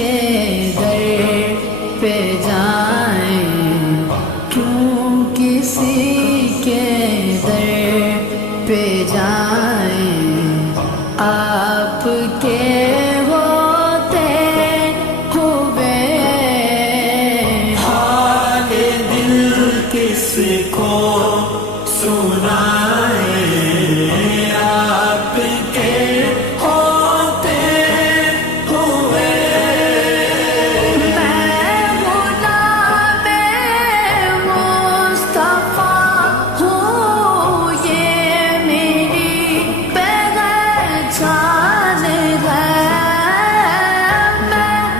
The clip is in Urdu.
کے در پہ جائیں، کیوں کسی کے در پہ جائیں، آپ کے ہوتے ہوئے حال دل کس کو سنا